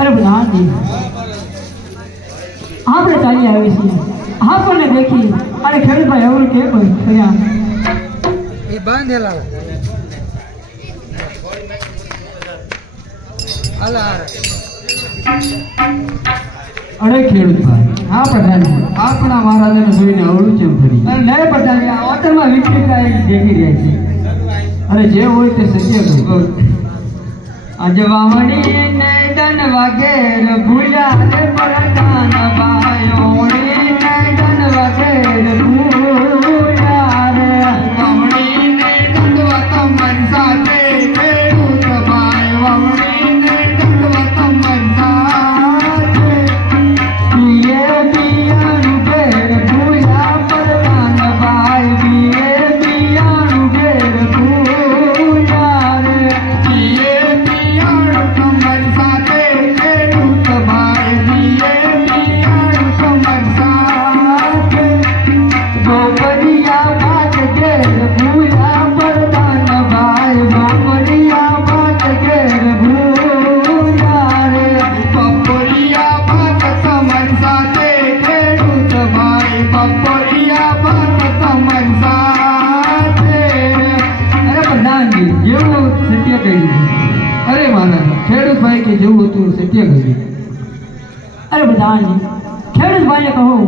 અરે ભગવાનજી આપણે ચાલી આવી છીએ આપણને દેખી અને ખેડૂતભાઈ એવું કે કોઈ થયા એ બાંધેલા અરે ખેડૂતભાઈ હા પ્રધાન આપણા મહારાજાને જોઈને અવળું કેમ થયું અરે નહીં પ્રધાન ઓતરમાં વિપરીતતા દેખી રહ્યા છે અરે જે હોય તે સત્ય આજે વાવણી વગેર ભૂલ્યા રે પરદાન અરે જેવું સત્ય કહ્યું અરે મારા, ખેડૂત ભાઈ કે જેવું હતું સત્ય કહ્યું અરે પ્રધાનજી ખેડૂત ભાઈને કહું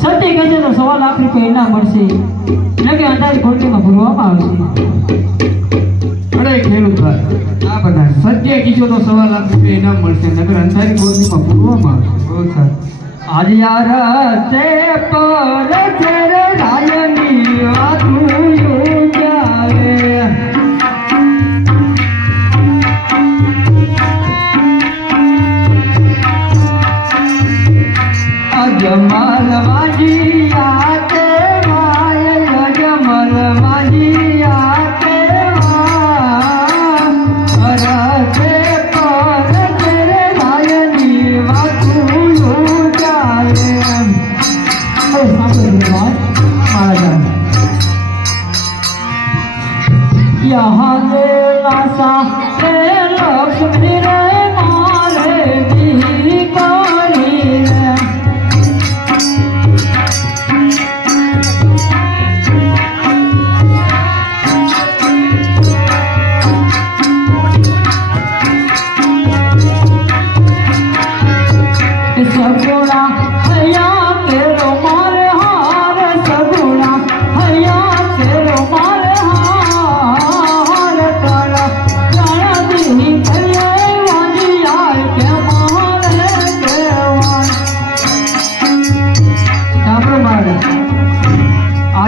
સત્ય કહે છે તો સવા લાખ રૂપિયા એના મળશે. કે અંદાજ ખોટીમાં ભરવામાં આવશે. અરે ખેડૂત ભાઈ, આ બધા સત્ય કીધો તો સવા લાખ રૂપિયા ઇનામ મળશે નગર અંધારી ખોટીમાં ભરવામાં આવશે. આજે સારું. આજ યાર તે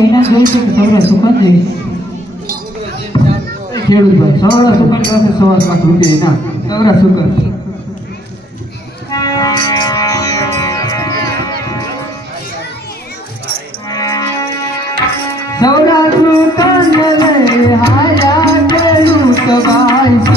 એના જોઈ છે કે સૌરા સુખદ જોઈ ખેડૂત ભાઈ સવાળા સુકન પાસે સવાર લાખ રૂપિયા એના સવરા સુકન સૌરા સુતન લે હાયા ભાઈ.